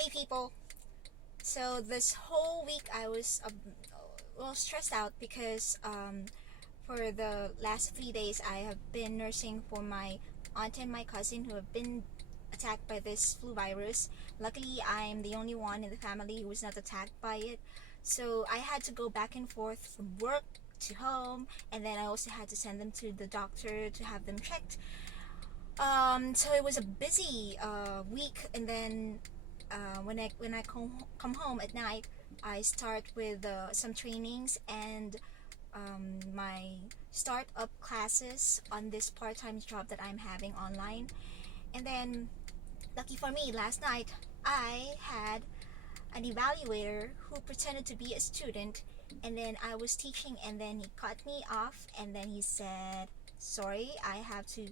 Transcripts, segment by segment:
Hey people! So this whole week I was well stressed out because for the last 3 days I have been nursing for my aunt and my cousin who have been attacked by this flu virus. Luckily I'm the only one in the family who was not attacked by it. So I had to go back and forth from work to home, and then I also had to send them to the doctor to have them checked. So it was a busy week, and then when I come home at night, I start with some trainings and my startup classes on this part-time job that I'm having online. And then, lucky for me, last night I had an evaluator who pretended to be a student, and then I was teaching, and then he cut me off, and then he said, sorry, I have to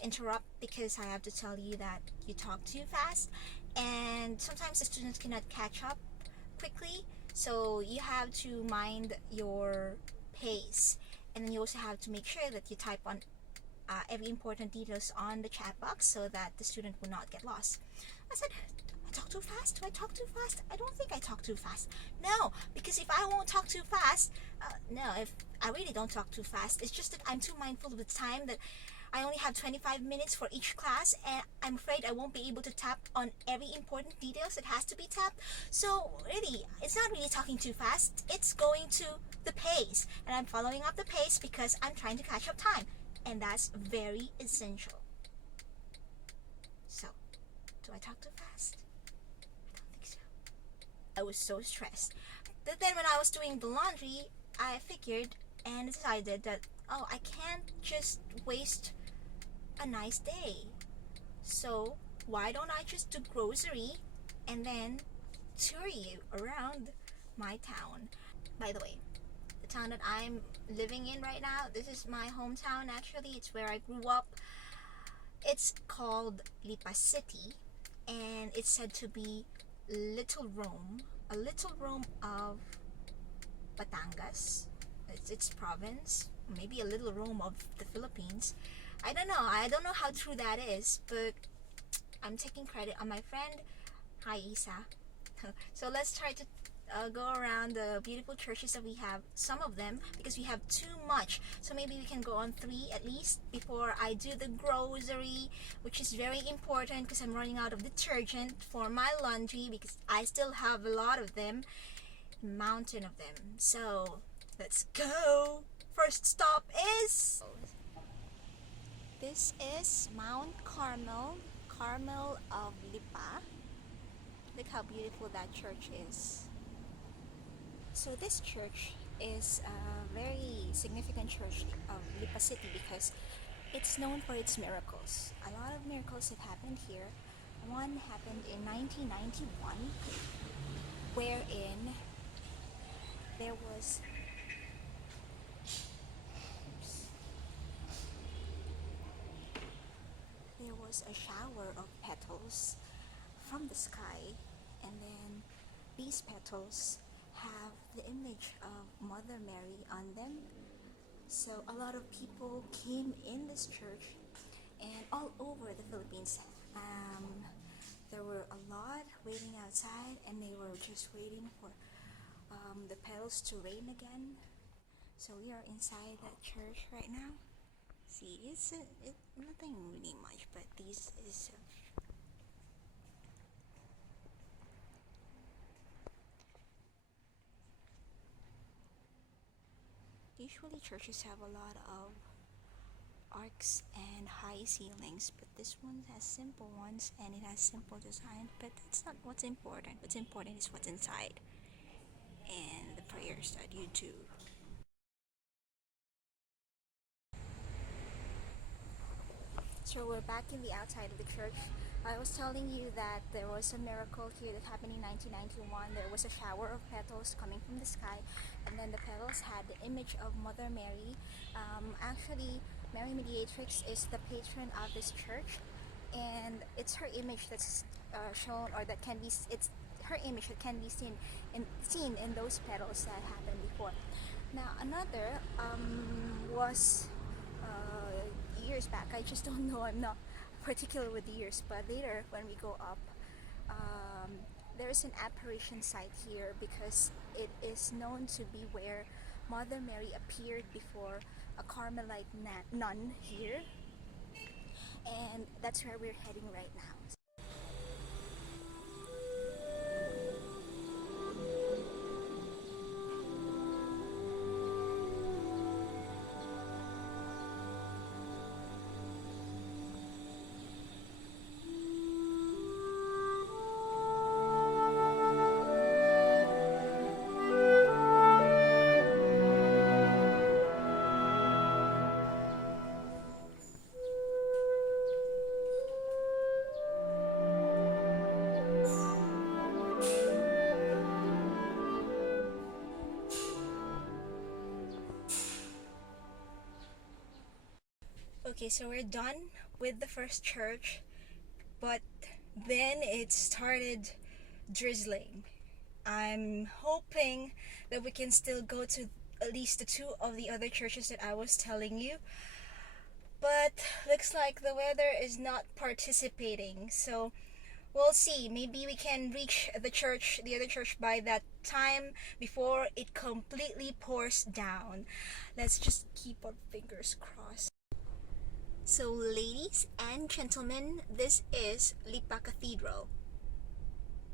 interrupt because I have to tell you that you talk too fast, and sometimes the students cannot catch up quickly, so you have to mind your pace, and then you also have to make sure that you type on every important details on the chat box so that the student will not get lost. I said, I talk too fast? Do I talk too fast? I don't think I talk too fast. No, because if I won't talk too fast, no, if I really don't talk too fast, it's just that I'm too mindful of the time that I only have 25 minutes for each class, and I'm afraid I won't be able to tap on every important details that has to be tapped. So really, it's not really talking too fast, it's going to the pace, and I'm following up the pace because I'm trying to catch up time, and that's very essential. So, do I talk too fast? I don't think so. I was so stressed. But then when I was doing the laundry, I figured and decided that, oh, I can't just waste a nice day. So why don't I just do grocery and then tour you around my town? By the way, the town that I'm living in right now, this is my hometown actually. It's where I grew up. It's called Lipa City, and it's said to be Little Rome, a little Rome of Batangas. It's its province, maybe a little Rome of the Philippines. I don't know. I don't know how true that is, but I'm taking credit on my friend. Hi, Isa. So let's try to go around the beautiful churches that we have. Some of them, because we have too much. So maybe we can go on 3 at least before I do the grocery, which is very important because I'm running out of detergent for my laundry because I still have a lot of them. Mountain of them. So let's go. First stop is this is Mount Carmel, Carmel of Lipa. Look how beautiful that church is. So this church is a very significant church of Lipa City because it's known for its miracles. A lot of miracles have happened here. One happened in 1991, wherein there was a shower of petals from the sky, and then these petals have the image of Mother Mary on them. So a lot of people came in this church, and all over the Philippines. There were a lot waiting outside, and they were just waiting for the petals to rain again. So we are inside that church right now. See, it's nothing really much, but this is usually churches have a lot of arcs and high ceilings, but this one has simple ones and it has simple design, but that's not what's important. What's important is what's inside and the prayers that you do. So we're back in the outside of the church. I was telling you that there was a miracle here that happened in 1991. There was a shower of petals coming from the sky, and then the petals had the image of Mother Mary. Actually, Mary Mediatrix is the patron of this church, and it's her image that's shown, or that can be. It's her image that can be seen in those petals that happened before. Now another was years back. I just don't know. I'm not particular with the years, but later when we go up, There's an apparition site here because it is known to be where Mother Mary appeared before a Carmelite nun here, and that's where we're heading right now. Okay, so we're done with the first church, but then it started drizzling. I'm hoping that we can still go to at least the two of the other churches that I was telling you, but looks like the weather is not participating, so we'll see. Maybe we can reach the other church by that time before it completely pours down. Let's just keep our fingers crossed. So ladies and gentlemen, this is Lipa Cathedral.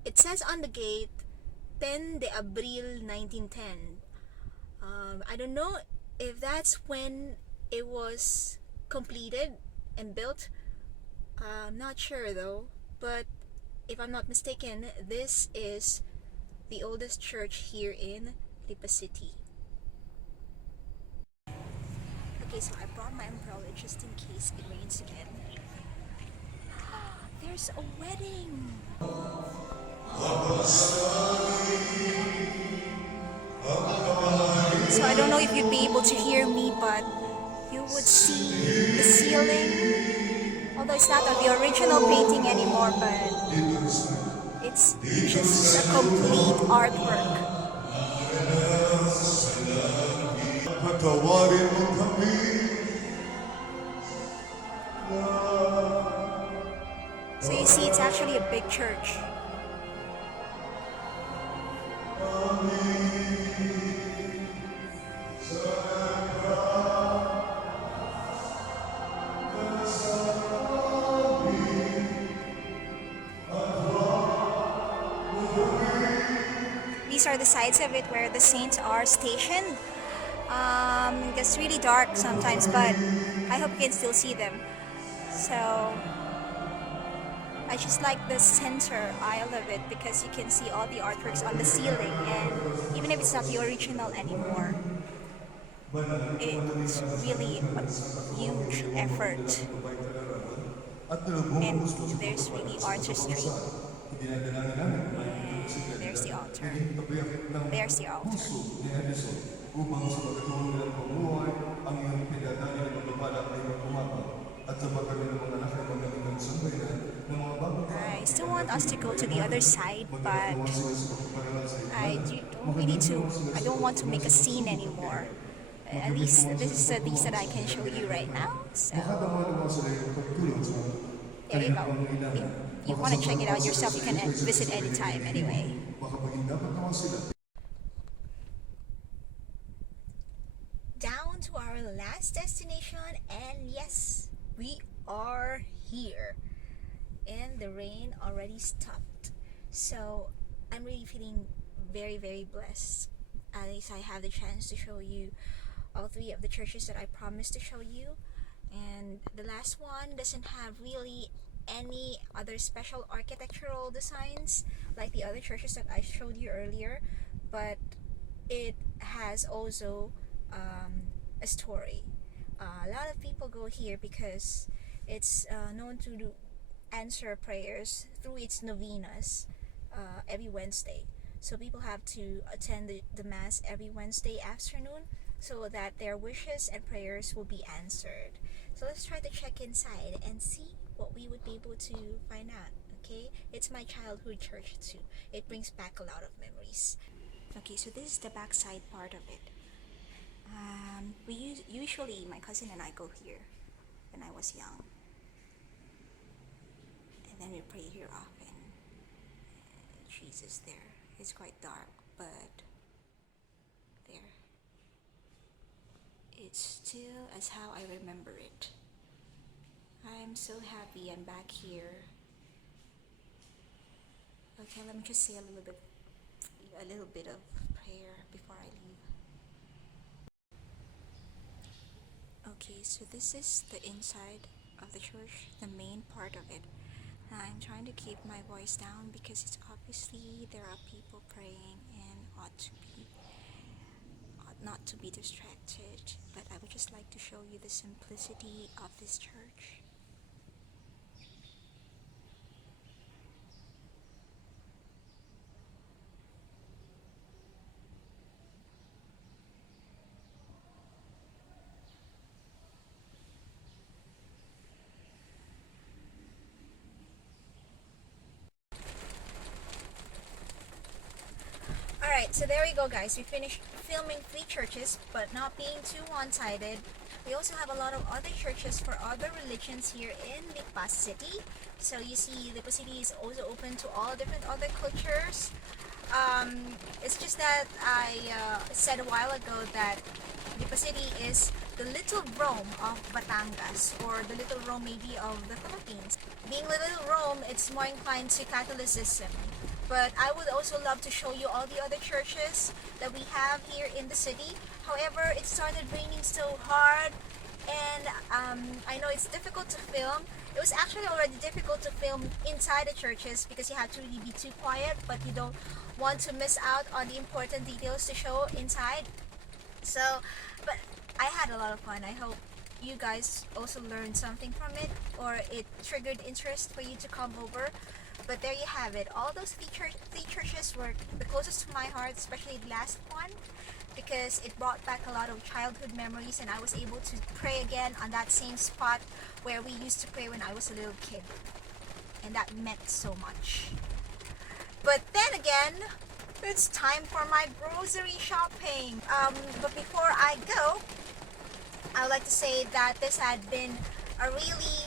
It says on the gate 10 de Abril 1910. I don't know if that's when it was completed and built. I'm not sure though, but if I'm not mistaken, this is the oldest church here in Lipa City. Okay, so I brought my umbrella just in case it rains again. There's a wedding! So I don't know if you'd be able to hear me, but you would see the ceiling. Although it's not the original painting anymore, but it's just a complete artwork. So you see, it's actually a big church. These are the sides of it where the saints are stationed. It gets really dark sometimes, but I hope you can still see them. So I just like the center aisle of it because you can see all the artworks on the ceiling, and even if it's not the original anymore, it's really a huge effort. And there's really artistry. And there's the altar. There's the altar. Upang sa pagkatuon nilang pamuhay, ang iyong pinadali ng pagpapala ay magpumapa. At sa pagkami ng mga anak ay magkakitang sambayan ng mga bagong I still want us to go to the other side, but I don't want to make a scene anymore. At least this is the least that I can show you right now. So there you go. If you want to check it out yourself, you can visit anytime anyway. Down to our last destination, and yes, we are here. And the rain already stopped. So I'm really feeling very, very blessed. At least I have the chance to show you all three of the churches that I promised to show you. And the last one doesn't have really any other special architectural designs like the other churches that I showed you earlier, but it has also a story. A lot of people go here because it's known to answer prayers through its novenas every Wednesday. So people have to attend the Mass every Wednesday afternoon so that their wishes and prayers will be answered. So let's try to check inside and see what we would be able to find out. Okay, it's my childhood church too. It brings back a lot of memories. Okay, so this is the backside part of it. Usually my cousin and I go here when I was young, and then we pray here often. She pieces there. It's quite dark, but there. It's still as how I remember it. I'm so happy I'm back here. Okay, let me just say a little bit of prayer before I leave. Okay, so this is the inside of the church, the main part of it. I'm trying to keep my voice down because it's obviously there are people praying and ought not to be distracted, but I would just like to show you the simplicity of this church. Alright, so there we go, guys. We finished filming 3 churches, but not being too one-sided. We also have a lot of other churches for other religions here in Lipa City. So you see, Lipa City is also open to all different other cultures. It's just that I said a while ago that Lipa City is the little Rome of Batangas, or the little Rome maybe of the Philippines. Being little Rome, it's more inclined to Catholicism. But I would also love to show you all the other churches that we have here in the city. However, it started raining so hard, and I know it's difficult to film. It was actually already difficult to film inside the churches because you have to really be too quiet, but you don't want to miss out on the important details to show inside. So, but I had a lot of fun. I hope you guys also learned something from it, or it triggered interest for you to come over. But there you have it. All those three churches were the closest to my heart, especially the last one, because it brought back a lot of childhood memories, and I was able to pray again on that same spot where we used to pray when I was a little kid. And that meant so much. But then again, it's time for my grocery shopping. But before I go, I would like to say that this had been a really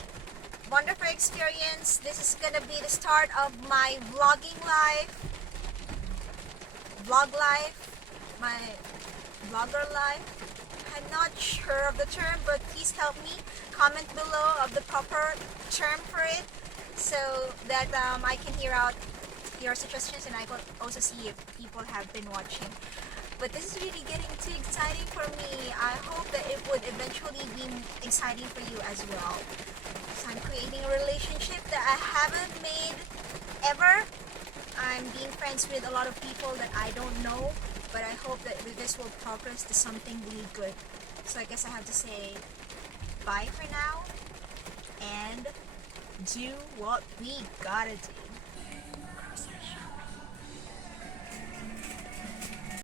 wonderful experience. This is gonna be the start of my vlog life, my vlogger life. I'm not sure of the term, but please help me. Comment below of the proper term for it, so that I can hear out your suggestions, and I could also see if people have been watching. But this is really getting too exciting for me. I hope that it would eventually be exciting for you as well. So I'm creating a relationship that I haven't made ever. I'm being friends with a lot of people that I don't know, but I hope that this will progress to something really good. So I guess I have to say bye for now, and do what we gotta do. Grocery shop.